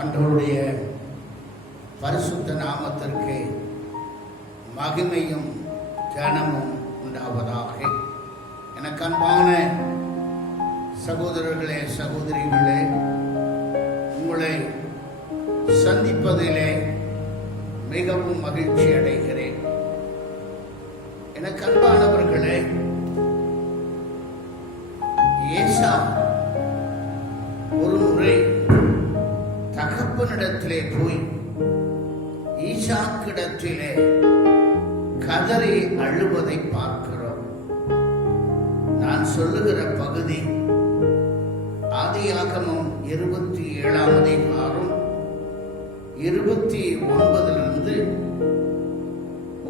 ஆண்டவருடைய பரிசுத்த நாமத்திற்கு மகிமையும் கனமும் உண்டாவதாக. எனக்கு அன்பான சகோதரர்களே, சகோதரிகளே, உங்களை சந்திப்பதிலே மிகவும் மகிழ்ச்சி அடைகிறேன். எனக்கு அன்பானவர்களே, ஏசா ஒரு முறை தகப்பனிடத்திலே போய் ஈசாக்கிடத்திலே கதறி அழுவதை பார்க்கிறோம். நான் சொல்லுகிற பகுதி ஆதியாகமம் 27ஆம் அதிகாரம் 29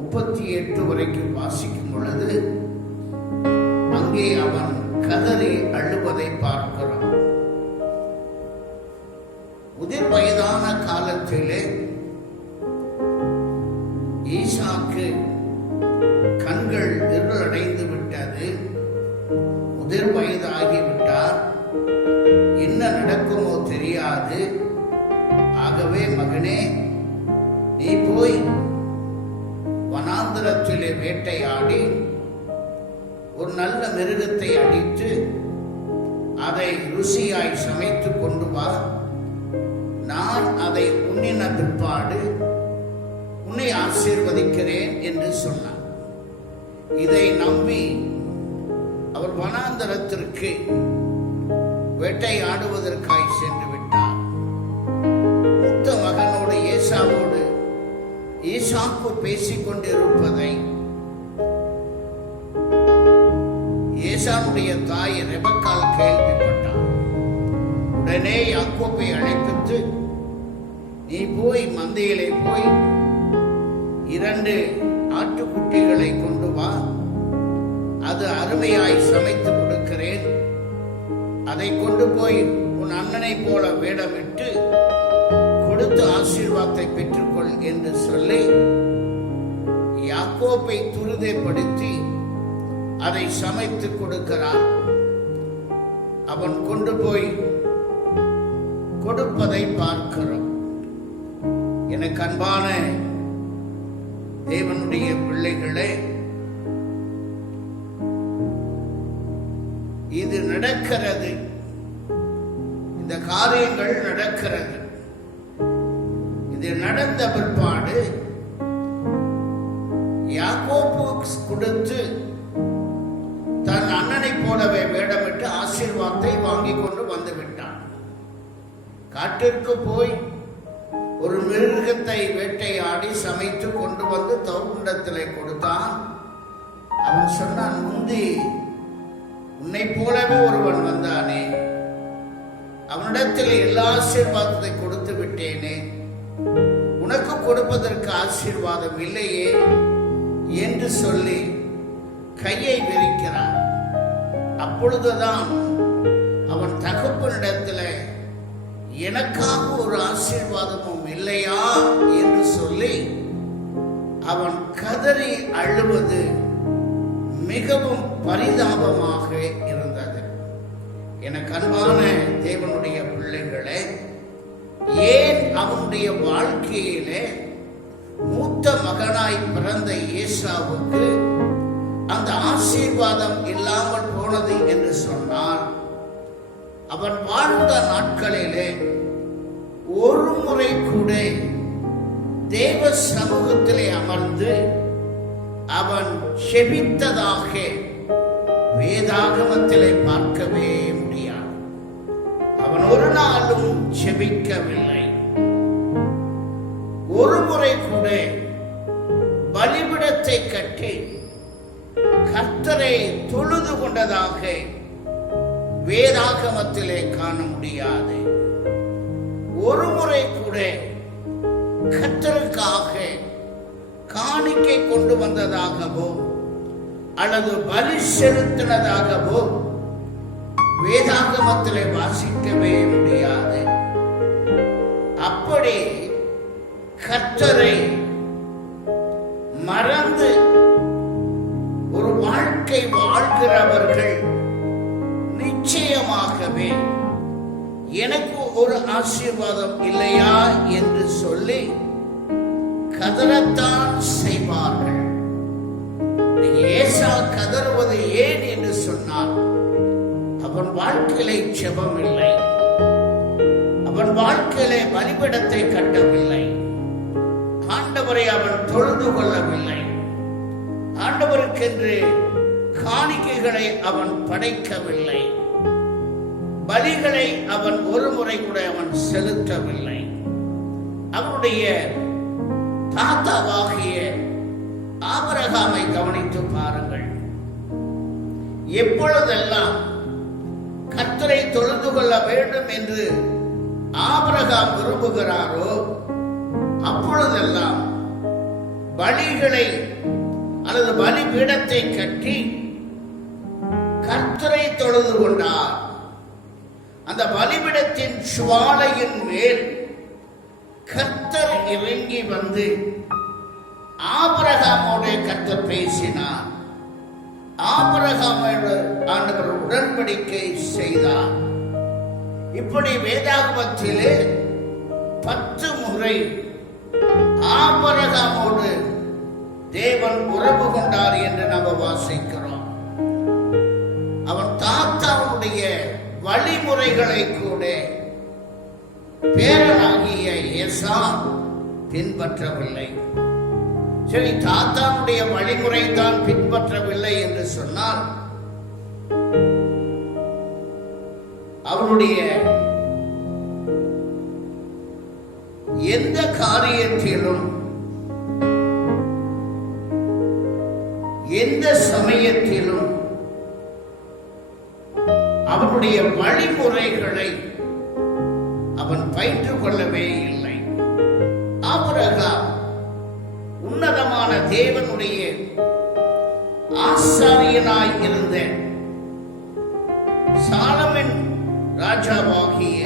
38 வரைக்கும் வாசிக்கும் பொழுது அங்கே அவன் கதறி அழுவதை பார்க்கிறோம். முதிர் வயதான காலத்திலே ஈசாக்கு கண்கள் இருளடைந்து விட்டது. முதிர் வயதாகிவிட்டார். என்ன நடக்குமோ தெரியாது. ஆகவே மகனே, நீ போய் வனாந்தரத்திலே வேட்டையாடி ஒரு நல்ல மிருகத்தை அடித்து அதை ருசியாய் சமைத்து கொண்டு வா. நான் அதை உண்ணின பிற்பாடு உன்னை ஆசீர்வதிக்கிறேன் என்று சொன்னார். இதை நம்பி அவர் வனாந்தரத்திற்கு வேட்டையாடுவதற்காய் சென்று விட்டார். மூத்த மகனோடு ஏசாவோடு ஈசாக்கு பேசிக் கொண்டிருப்பதை ஏசாவுடைய தாய் ரெபக்காள் கேள்விப்பட்டார். உடனே யாக்கோபை அழைப்பித்து, நீ போய் மந்தையிலே போய் 2 ஆட்டுக்குட்டிகளை கொண்டு வா. அது அருமையாய் சமைத்து கொடுக்கிறேன். அதை கொண்டு போய் உன் அண்ணனை போல வேடமிட்டு கொடுத்து ஆசீர்வாதத்தை பெற்றுக்கொள் என்று சொல்லி யாக்கோபை துரிதப்படுத்தி அதை சமைத்து கொடுக்கிறார். அவன் கொண்டு போய் கொடுப்பதை பார்க்கிறோம். எனக்கு அன்பான தேவனுடைய பிள்ளைகளே, இது நடக்கிறது. இந்த காரியங்கள் நடக்கிறது. இது நடந்த பிற்பாடு யாக்கோபு கொடுத்து தன் அண்ணனை போலவே வேடமிட்டு ஆசீர்வாதத்தை வாங்கி கொண்டு வந்து விட்டான். காட்டிற்கு போய் ஒரு மிருகத்தை வேட்டையாடி சமைத்து கொண்டு வந்து தகுண்டத்திலே கொடுத்தான். அவன் சொன்னான், முந்தி உன்னை போலவே ஒருவன் வந்தானே, அவனிடத்தில் எல்லா ஆசீர்வாதத்தை கொடுத்து விட்டேனே, உனக்கு கொடுப்பதற்கு ஆசீர்வாதம் இல்லையே என்று சொல்லி கையை விரிக்கிறான். அப்பொழுதுதான் அவன் தகப்பனிடத்தில் எனக்காக ஒரு ஆசீர்வாதமும் இல்லையா என்று சொல்லி அவன் கதறி அழுவது மிகவும் பரிதாபமாக இருந்தது. எனக்கு அன்பான தேவனுடைய பிள்ளைகளே, ஏன் அவனுடைய வாழ்க்கையிலே மூத்த மகனாய் பிறந்த ஏசாவுக்கு அந்த ஆசீர்வாதம் இல்லாமல் போனது என்று சொன்னால், அவன் வாழ்ந்த நாட்களிலே ஒரு முறை கூட தேவ சமூகத்திலே அமர்ந்து அவன் செபித்ததாக வேதாகமத்திலே பார்க்கவே முடியாது. அவன் ஒரு நாளும் செபிக்கவில்லை. ஒரு முறை கூட பலிபீடத்தை கட்டி கர்த்தரை தொழுது கொண்டதாக வேதாகமத்திலே காண முடியாது. ஒரு முறை கூட கர்த்தருக்காக காணிக்கை கொண்டு வந்ததாகவோ அல்லது பலி செலுத்தினதாகவோ வேதாகமத்திலே வாசிக்கவே முடியாது. அப்படி கர்த்தரை மறந்து ஒரு வாழ்க்கை வாழ்கிறவர்கள் நிச்சயமாகவே எனக்கு ஒரு ஆசீர்வாதம் இல்லையா என்று சொல்லி கதறத்தான் செய்வார்கள். ஏசா கதறுவது ஏன் என்று சொன்னால், அவன் வாழ்க்கையிலே ஜெபம் இல்லை, அவன் வாழ்க்கையிலே பலிபீடத்தை கட்டவில்லை, ஆண்டவரை அவன் தொழுது கொள்ளவில்லை, ஆண்டவருக்கென்று காணிக்கைகளை அவன் படைக்கவில்லை, பலிகளை அவன் ஒரு முறை கூட அவன் செலுத்தவில்லை. அவனுடைய தாத்தாவாகிய ஆபிரகாமை கவனித்து பாருங்கள். எப்பொழுதெல்லாம் கர்த்தரை தொழுது கொள்ள வேண்டும் என்று ஆபிரகாம் விரும்புகிறாரோ அப்பொழுதெல்லாம் பலிகளை அல்லது பலிபீடத்தை கட்டி கர்த்தரை தொழுது கொண்டார். அந்த பலிபீடத்தின் சுவாலையின் மேல் கர்த்தர் இறங்கி வந்து ஆபிரகாமோடு கர்த்தர் பேசினார். ஆபிரகாமோடு ஆண்டவர் உடன்படிக்கை செய்தார். இப்படி வேதாகமத்திலே 10 முறை ஆபிரகாமோடு தேவன் உறவு கொண்டார் என்று நாம் வாசிக்கிறோம். அவன் தாத்தாவுடைய வழிமுறைகளை கூட பேரனாகிய ஏசா பின்பற்றவில்லை. சரி, தாத்தாவுடைய வழிமுறை தான் பின்பற்றவில்லை என்று சொன்னால், அவனுடைய எந்த காரியத்திலும் எந்த சமயத்திலும் அவனுடைய வழிமுறைகளை அவன் பயிற்றுக் கொள்ளவே இல்லை. ஆபிரகாம் உன்னதமான தேவனுடைய ஆசாரியனாய் இருந்த சாலமன் ராஜாவாகிய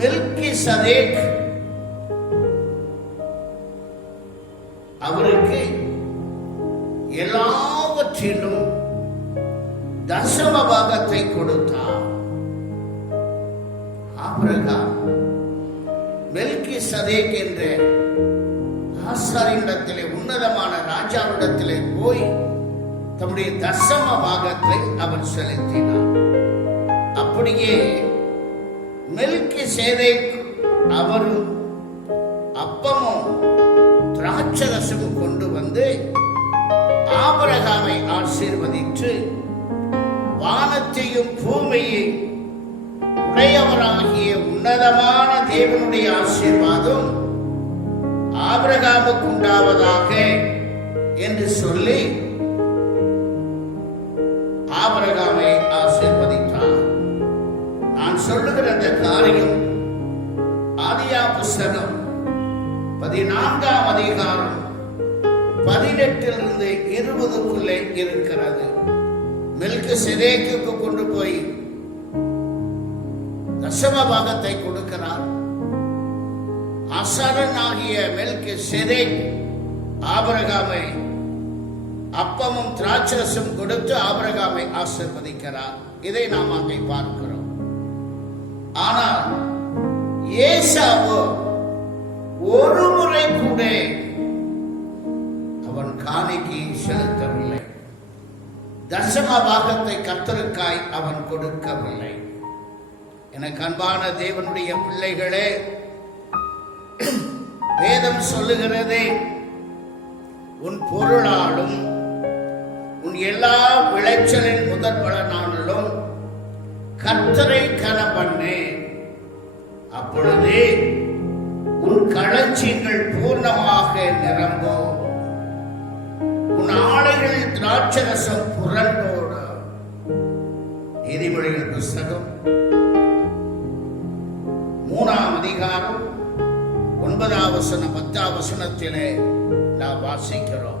மெல்கிசதேக் அவருக்கு எல்லாவற்றிலும் தசம பாகத்தை கொடுத்தார். ஆபிரகாம் மெல்கிசதேக் என்ற ஆசாரியனிடத்திலே, உன்னதமான ராஜாவிடத்திலே போய் தம்முடைய தசம பாகத்தை அவன் செலுத்தினார். அப்படியே மெல்கிசேதேக் அவரும் அப்பமும் திராட்சரசமும் கொண்டு வந்து ஆபிரகாமை ஆசீர்வதித்து வானத்தையும் பூமியையும் உடையவராகிய உன்னதமான தேவனுடைய ஆசீர்வாதம் ஆபிரகாமுக்கு உண்டாவதாக என்று சொல்லி ஆபிரகாமை ஆசீர்வதித்தார். நான் சொல்லுகிற அந்த காரியம் ஆதியாகம புத்தகம் 14ஆம் அதிகாரம் 18 20 இருக்கிறது. மெல்கிசேதேக்குக்கு கொண்டு போய் தசம பாகத்தை கொடுக்கிறார். ஆசாரியன் ஆகிய மெல்கிசேதேக் ஆபிரகாமை அப்பமும் திராட்சரசம் கொடுத்து ஆபிரகாமை ஆசீர்வதிக்கிறார். இதை நாம் அங்கே பார்க்கிறோம். ஆனால் ஏசாவோ ஒரு முறை கூட அவன் காணிக்கை செலுத்தவில்லை. தசம பாகத்தை கர்த்தருக்காய் அவன் கொடுக்கவில்லை. எனக்கு அன்பான தேவனுடைய பிள்ளைகளே, வேதம் சொல்லுகிறதே, உன் பொருளாலும் உன் எல்லா விளைச்சலின் முதற் பலனாலும் கர்த்தரை கனப்பண்ணு, அப்பொழுது உன் களஞ்சியங்கள் பூர்ணமாக நிரம்பும், உன் ஆலைகளில் திராட்சரசம் புரண்டோடும். நீதிமொழிகள் புத்தகம் 3ஆம் அதிகாரம் 9ஆம் வசனம் 10ஆம் வசனத்திலே நாம் வாசிக்கிறோம்.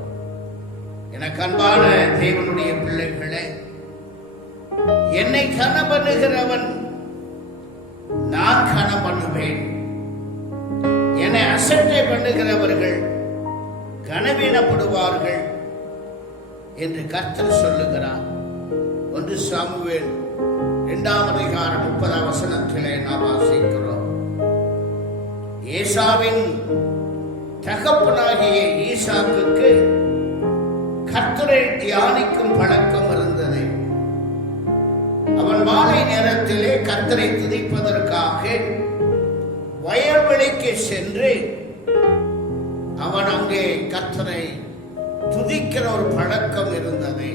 எனக்கு அன்பான தேவனுடைய பிள்ளைகளே, என்னை கன பண்ணுகிறவன் நான் கன பண்ணுவேன், என்னை அசட்டை பண்ணுகிறவர்கள் கனவீனப்படுவார்கள் என்று கர்த்தர் சொல்லுகிறார். 1 சாமுவேல் 2ஆம் அதிகாரம் 30ஆம் வசனத்திலே நாம் வாசிக்கிறோம். ஏசாவின் தகப்பனாகிய ஈசாக்குக்கு கர்த்தரை தியானிக்கும் பழக்கம் இருந்தது. அவன் மாலை நேரத்திலே கர்த்தரை துதிப்பதற்காக வயல்வெளிக்கு சென்று அவன் அங்கே கர்த்தரை துதிக்கிற ஒரு பழக்கம் இருந்தது.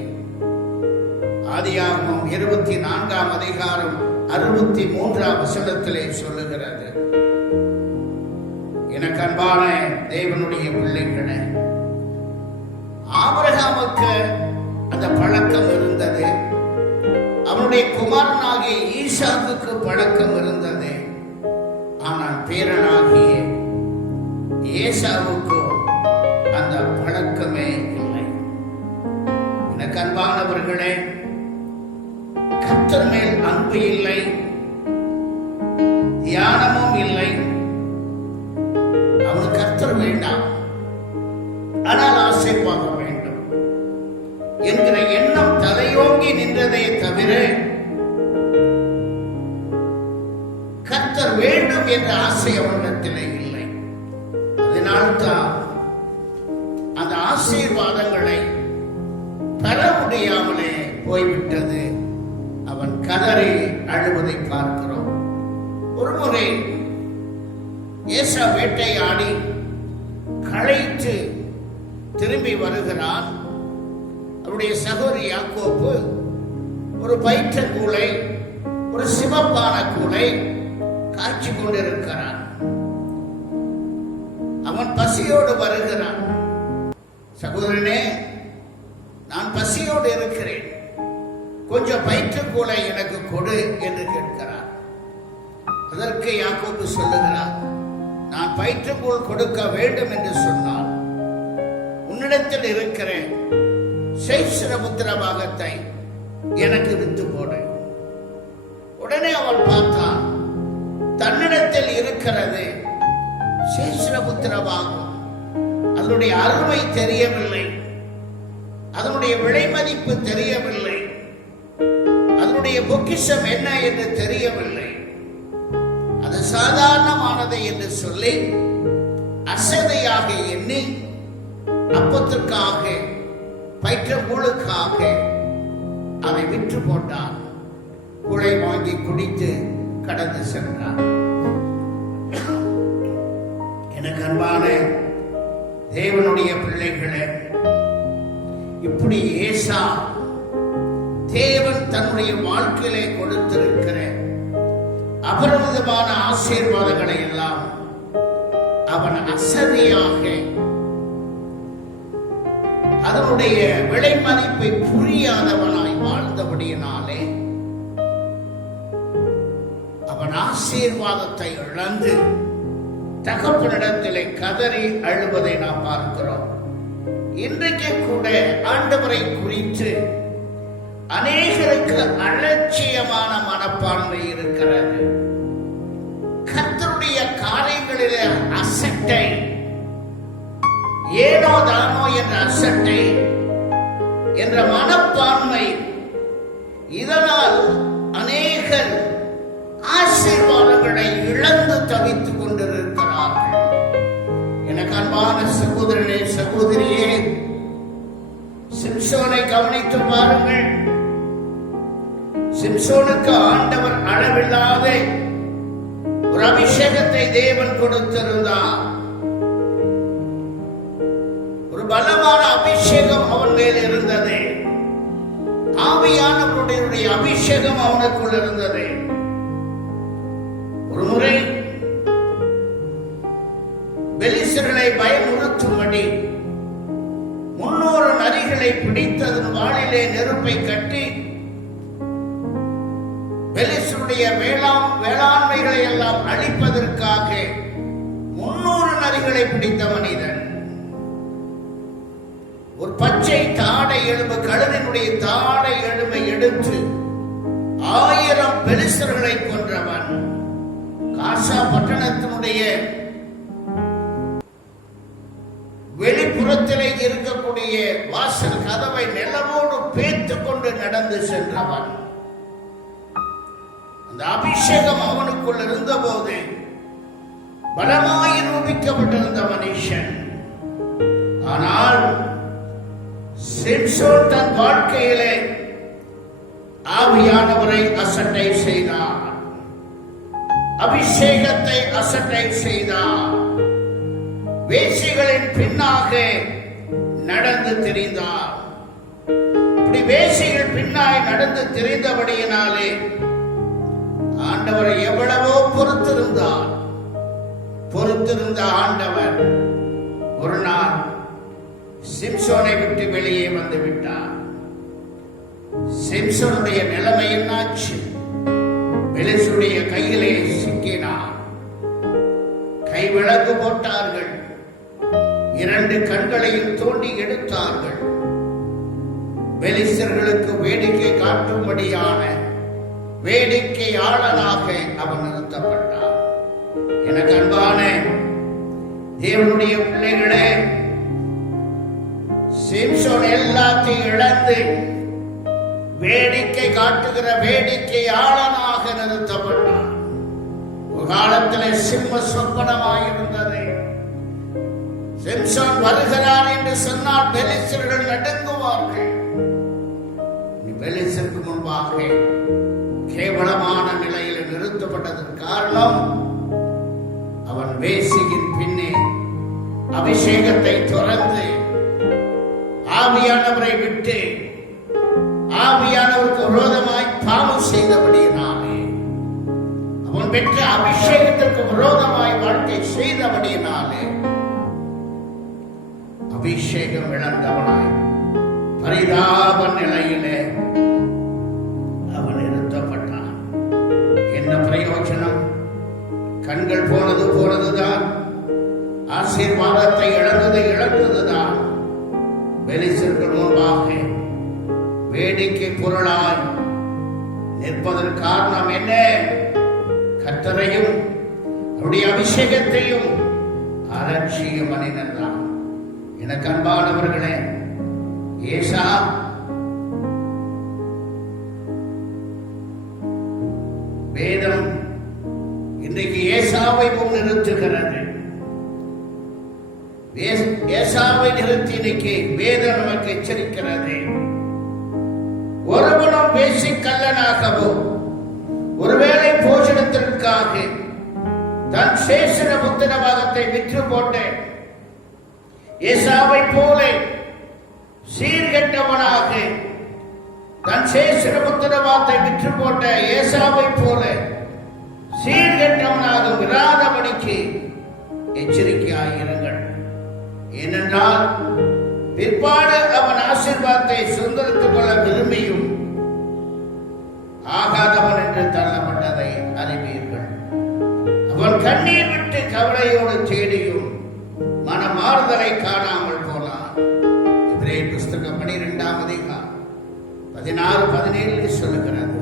ஆதியாகமம் 24ஆம் அதிகாரம் 63ஆம் வசனத்திலே சொல்லுகிறது. எனக்கு அன்பான தேவனுடைய பிள்ளைகளே, ஆபிரகாமுக்கு அந்த பழக்கம் இருந்தது. அவனுடைய குமாரனாகிய ஈசாக்குக்கு பழக்கம் இருந்தது. ஆனால் பேரனாகிய ஏசாவுக்கு அந்த பழக்கமே இல்லை. எனக்கு அன்பானவர்களே, கர்த்தர் மேல் அன்பு இல்லை, தியானமும் இல்லை. அவனுக்கு கர்த்தர் வேண்டாம், ஆனால் ஆசீர்வாதம் வேண்டும் என்கிற எண்ணம் தலையோங்கி நின்றதே தவிர கர்த்தர் வேண்டும் என்ற ஆசை அவனிடத்திலே இல்லை. அதனால்தான் அந்த ஆசீர்வாதங்களை பெற முடியாமலே போய்விட்டது. அவன் கதறி அழுவதை பார்க்கிறோம். ஒருமுறை ஏசா வேட்டையாடி களைத்து திரும்பி வருகிறான். அவருடைய சகோதரி யாக்கோப்பு ஒரு பயிற்ற கூளை, ஒரு சிவப்பான கூளை காய்ச்சி கொண்டிருக்கிறான். அவன் பசியோடு வருகிறான். சகோதரனே, நான் பசியோடு இருக்கிறேன், கொஞ்சம் பயிற்று கூளை எனக்கு கொடு என்று கேட்கிறார். அதற்கு யாக்கோப்பு சொல்லுகிறார், நான் பயிற்றுக்கூழ் கொடுக்க வேண்டும் என்று சொன்னால் உன்னிடத்தில் இருக்கிற சேஷரபுத்திர பாகத்தை எனக்கு வித்து போடு. உடனே அவள் பார்த்தான், தன்னிடத்தில் இருக்கிறது சேஷரபுத்திர பாகம். அதனுடைய அருமை தெரியவில்லை, அதனுடைய விலை மதிப்பு தெரியவில்லை, அதனுடைய பொக்கிஷம் என்ன என்று தெரியவில்லை. அது சாதாரணமானது என்று சொல்லி அசதையாக எண்ணி அப்பத்திற்காக பயிற்றக்கூழுக்காக அதை விற்று போட்டான். கூளை வாங்கி குடித்து கடந்து சென்றான். எனக்கு அன்பான தேவனுடைய பிள்ளைகளே, இப்படி ஏசா தேவன் தன்னுடைய வாழ்க்கையிலே கொடுத்திருக்கிற அபரிமிதமான ஆசீர்வாதங்களை எல்லாம் அவன் அசதியாக அதனுடைய விலை மதிப்பை புரியாதவனாய் வாழ்ந்தபடியினாலே அவன் ஆசீர்வாதத்தை இழந்து தகப்பனிடத்திலே கதறி அழுவதை நாம் பார்க்கிறோம். இன்றைக்கு கூட ஆண்டவரை குறித்து அநேகருக்கு அலட்சியமான மனப்பான்மை இருக்கிறது. கர்த்தருடைய காரியங்களிலே அசட்டை, ஏனோ தானோ என்ற அசட்டை என்ற மனப்பான்மை, இதனால் அநேகர் ஆசீர்வாதங்களை இழந்து தவித்துக் கொண்டிருக்கிறார்கள். எனக்கு அன்பான சகோதரனே, சகோதரியே, சிம்சோனை கவனித்து பாருங்கள். சிம்சோனுக்கு ஆண்டவர் அளவில்லாத ஒரு அபிஷேகத்தை தேவன் கொடுத்திருந்தார். ஒரு பலமான அபிஷேகம் அவன் மேல் இருந்தது. ஆவியானவருடைய அபிஷேகம் அவனுக்குள் இருந்தது. ஒரு முறை பெலிஸ்தர்களை பயமுறுத்தும்படி 300 நரிகளை பிடித்து அதன் வாளிலே நெருப்பை கட்டி பெலிஸ்தருடைய வேளாண்மைகளை எல்லாம் அழிப்பதற்காக 300 நரிகளை பிடித்த மனிதன். ஒரு பச்சை தாடை எலும்பு, கழுதினுடைய தாடை எலும்பை எடுத்து 1000 பெலிஸ்தர்களை கொன்றவன். காசா பட்டணத்தினுடைய வெளிப்புறத்திலே இருக்கக்கூடிய வாசல் கதவை நிலவோடு பேத்துக் கொண்டு நடந்து சென்றவன். அந்த அபிஷேகம் அவனுக்குள் இருந்த போது பலமாய் நிரூபிக்கப்பட்டிருந்த மனுஷன். ஆனால் சிம்சோன் தன் வாழ்க்கையிலே ஆவியானவரை அசட்டை செய்தார், அபிஷேகத்தை அசட்டை செய்தார், வேசிகளின் பின்னாக நடந்து திரிந்தார். இப்படி வேசிகள் பின்னாய் நடந்து திரிந்தபடியினாலே ஆண்டவரை எவ்வளவோ பொறுத்திருந்த ஆண்டவர் ஒரு நாள் சிம்சோனை விட்டு வெளியே வந்து விட்டார். சிம்சோனுடைய நிலைமை என்னாச்சு? பெலிஸ்தருடைய கையிலே சிக்கினார். கை விளக்கு போட்டார்கள், 2 கண்களையும் தோண்டி எடுத்தார்கள். பெலிஸ்தர்களுக்கு வேடிக்கை காட்டும்படியான வேடிக்கையாளனாக அவன் நிறுத்தப்பட்டான். எனக்கு அன்பான தேவனுடைய பிள்ளைகளே, சிம்சோன் எல்லாத்தையும் இழந்து வேடிக்கை காட்டுகிற வேடிக்கையாளனாக நிறுத்தப்பட்டான். ஒரு காலத்தில் சிம்ம சொப்பனமாயிருந்தது. சிம்சோன் வருகிறான் என்று சொன்னால் பெலிஸ்தர்கள் நடுங்குவார்கள். பெலிஸ்தருக்கு முன்பாக கேவலமான நிலையில் நிறுத்தப்பட்டதற்கு காரணம் அவன் வேசியின் பின்னே அபிஷேகத்தை துறந்து ஆவியானவரை விட்டு ஆவியானவருக்கு விரோதமாய் பாவம் செய்தபடியினாலே, அவன் பெற்ற அபிஷேகத்திற்கு விரோதமாய் வாழ்க்கை செய்தபடியினாலே அபிஷேகம் இழந்தவனாய் பரிதாப நிலையிலே அவன் நிறுத்தப்பட்டான். என்ன பிரயோஜனம்? கண்கள் போனதுதான், ஆசீர்வாதத்தை இழந்ததுதான். பெலிஸ்தர்கள் முன்பாக வேடிக்கை பொருளாய் நிற்பதற்கு காரணம் என்ன? கர்த்தரையும் அவருடைய அபிஷேகத்தையும் அலட்சியம் பண்ணினான். எனக்கு அன்பானவர்களே, ஏசா வேதம் இன்றைக்கு ஏசாவை முன் நிறுத்துகிறது. ஏசாவை நிறுத்தி இன்னைக்கு வேதம் நமக்கு எச்சரிக்கிறது. ஒருவனும் பேசி கல்லனாகவோ ஒருவேளை போஷணத்திற்காக தன் சேஷன புத்திரவாதத்தை விற்று போட்ட ஏசாவை போல சீர்கெட்டவனாக தன் சேஷன புத்திரவாதத்தை விற்று போட்ட ஏசாவை போல சீர்கெட்டவனாக விராதபடிக்கு எச்சரிக்கையாயிருங்கள். ஏனென்றால் பிற்பாடு அவன் ஆசீர்வாதத்தை சுதந்திரத்துக் கொள்ள விரும்பியும் ஆகாதவன் என்று தள்ளப்பட்டதை அறிவீர்கள். அவன் கண்ணீர் விட்டு கவலையோடு தேடியும் மனமாறுதலை காணாமல் போனான். எபிரேயர் புஸ்தகம் 12ஆம் அதிகாரம் 16-17 சொல்லுகிறது.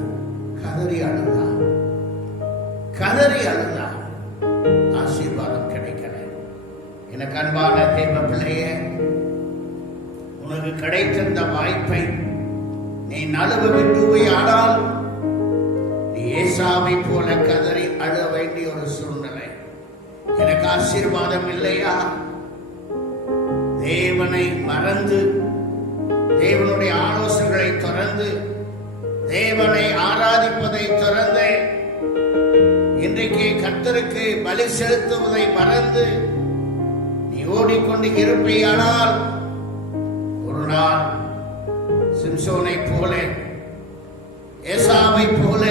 கதறி அழுதான், ஆசீர்வாதம் கிடைக்கல. எனக்கு அன்பான தேவ பிள்ளையே, உனக்கு கிடைத்திருந்த வாய்ப்பை நீ நழுவ விட்டுவையானால் நீ ஏசாவை போல கதறி அழ வேண்டிய ஒரு சூழ்நிலை. எனக்கு ஆசீர்வாதம் இல்லையா? தேவனை மறந்து, தேவனுடைய ஆலோசனைகளை தொடர்ந்து, தேவனை ஆராதிப்பதை தொடர்ந்து, இன்றைக்கு கர்த்தருக்கு பலி செலுத்துவதை மறந்து நீ ஓடிக்கொண்டு இருப்பையானால் ஒரு நாள் சிம்சோனை போல, ஏசாவை போல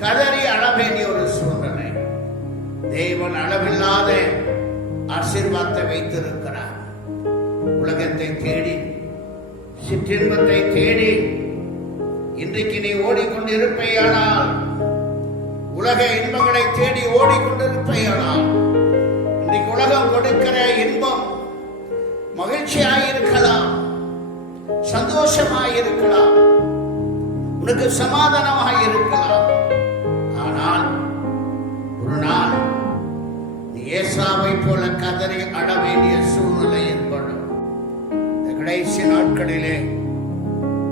கதறி அழ வேண்டிய ஒரு சூழ்நிலை. தேவன் அளவில்லாத ஆசீர்வாதத்தை வைத்திருக்கிறார். உலகத்தை தேடி, சிற்றின்பத்தை தேடி இன்றைக்கு நீ ஓடிக்கொண்டிருப்பையானால், உலக இன்பங்களை தேடி ஓடிக்கொண்டிருப்பையானால், இன்றைக்கு உலகம் கொடுக்கிற இன்பம் மகிழ்ச்சியாயிருக்கலாம், சந்தோஷமாயிருக்கலாம், உனக்கு சமாதானமாயிருக்கலாம். ஆனால் ஒரு நாள் நீ ஏசாவை போல கதறி அழ வேண்டிய சூழ்நிலை ஏற்படும். இந்த கடைசி நாட்களிலே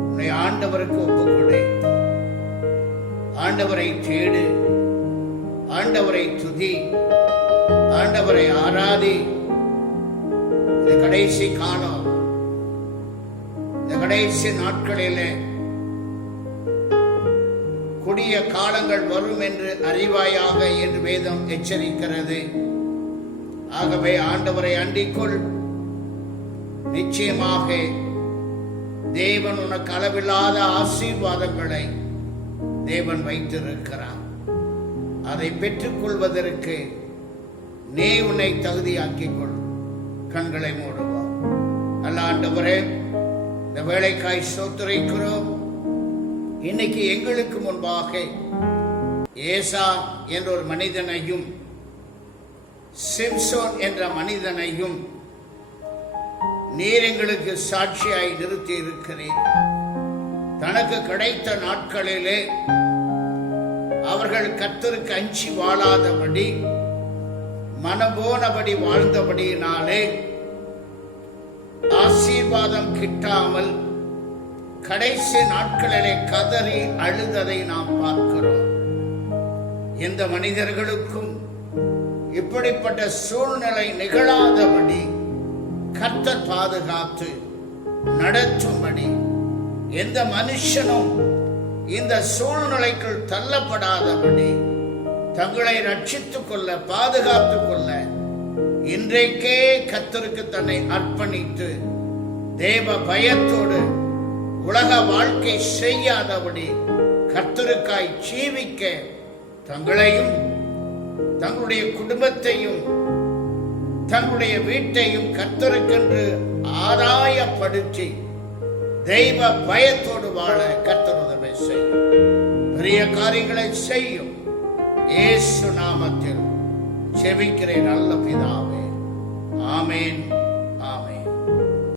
உன்னை ஆண்டவருக்கு ஒப்புக்கொடு. ஆண்டவரை தேடு, ஆண்டவரை துதி, ஆண்டவரை ஆராதி. இந்த கடைசி காலம், இந்த கடைசி நாட்களிலே கொடிய காலங்கள் வரும் என்று அறிவாயாக என்று வேதம் எச்சரிக்கிறது. ஆகவே ஆண்டவரை அண்டிக்கொள். நிச்சயமாக தேவன் உனக்கு அளவில்லாத ஆசீர்வாதங்களை தேவன் வைத்திருக்கிறார். அதை பெற்றுக் கொள்வதற்கு நீ உன்னை தகுதியாக்கிக் கொள். கண்களை மூடுவா. நல்ல ஆண்டவரே, இந்த வேலைக்காய் ஸ்தோத்திரிக்கிறோம். இன்னைக்கு எங்களுக்கு முன்பாக ஏசா என்ற ஒரு மனிதனையும் சிம்சோன் என்ற மனிதனையும் நீர் எங்களுக்கு சாட்சியாய் நிறுத்தி இருக்கிறேன். தனக்கு கிடைத்த நாட்களிலே அவர்கள் கர்த்தருக்கு அஞ்சி வாழாதபடி மனம்போனபடி வாழ்ந்தபடியினாலே ஆசீர்வாதம் கிட்டாமல் கடைசி நாட்களிலே கதறி அழுததை நாம் பார்க்கிறோம். இந்த மனிதர்களுக்கும் இப்படிப்பட்ட சூழ்நிலை நிகழாதபடி கர்த்தர் பாதுகாத்து நடத்தும்படி, எந்த மனுஷனும் இந்த சூழ்நிலைக்குள் தள்ளப்படாதபடி தங்களை ரட்சித்துக் கொள்ள, பாதுகாத்துக் கொள்ள இன்றைக்கே கர்த்தருக்கு தன்னை அர்ப்பணித்து தேவ பயத்தோடு உலக வாழ்க்கை செய்யாதபடி கர்த்தருக்காய் ஜீவிக்க தங்களையும் தங்களுடைய குடும்பத்தையும் தங்களுடைய வீட்டையும் கர்த்தருக்கென்று ஆதாயப்படுத்தி தெய்வ பயத்தோடு வாழ கர்த்தர் உதவி செய்யும். பெரிய காரியங்களை செய்யும். இயேசு நாமத்தில் ஜெபிக்கிறேன் நல்ல பிதாவே.